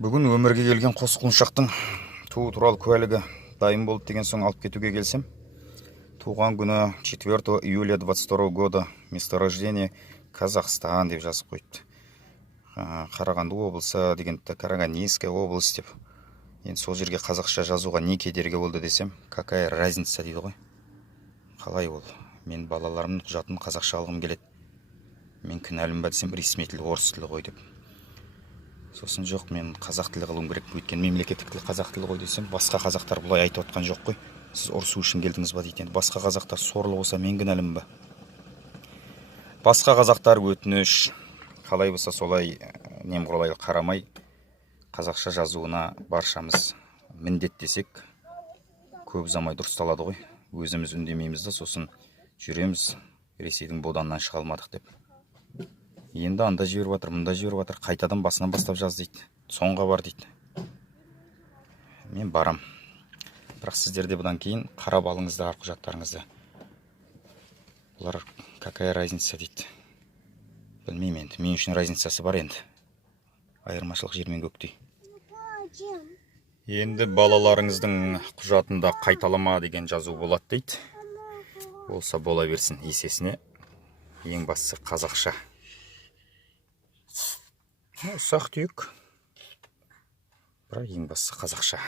Бүгін өмірге келген қос құлыншақтың туу туралы куәлігі дайын болды деген соң алып кетуге келсем. Туған күні 4 июля 22 года, место рождения Казахстан деп жазып қойыпты. Қарағанды облысы дегенді, Караганийская область деп. Енді сол жерге қазақша жазуға не кедергі болды десем, какая разница дейді ғой. Қалай ол? Мен балаларымның құжатын қазақша алғым келеді. Мен кінәлім ба десем, ресми тіл орыс тілі ғой деп. Сосын жоқ, мен қазақ тілі қылуым керек, өйткені мемлекеттік тіл қазақ тілі ғой десем, басқа қазақтар бұлай айтып отқан жоқ қой. Сіз ұрысу үшін келдіңіз ба дейді. Басқа қазақтар сорлы болса мен кінәлім ба? Басқа қазақтар өтініш, қалай болса солай немқұрайлы қарамай қазақша жазуына баршамыз міндет десек, көп ұзамай дұрысталады ғой. Өзіміз үндемейміз да, сосын жүреміз, Ресейдің боданынан шыға алмадық деп. Енді анда жіберіп жатыр, мұнда жіберіп жатыр, қайтадан басынан бастап жаз дейді. Соңға бар дейді. Мен барам. Бірақ сіздерде бұдан кейін қарап алыңыздар құжаттарыңызды. Бұлар какая разница дейді. Білмеймін енді. Мен үшін разницасы бар енді. Айырмашылық жер мен көктей. Енді балаларыңыздың құжатында қайталама деген жазу болады дейді. Болса бола берсін, есесіне. Ең бастысы қазақша. Ұсақ түйек. Бірақ ең бастысы қазақша.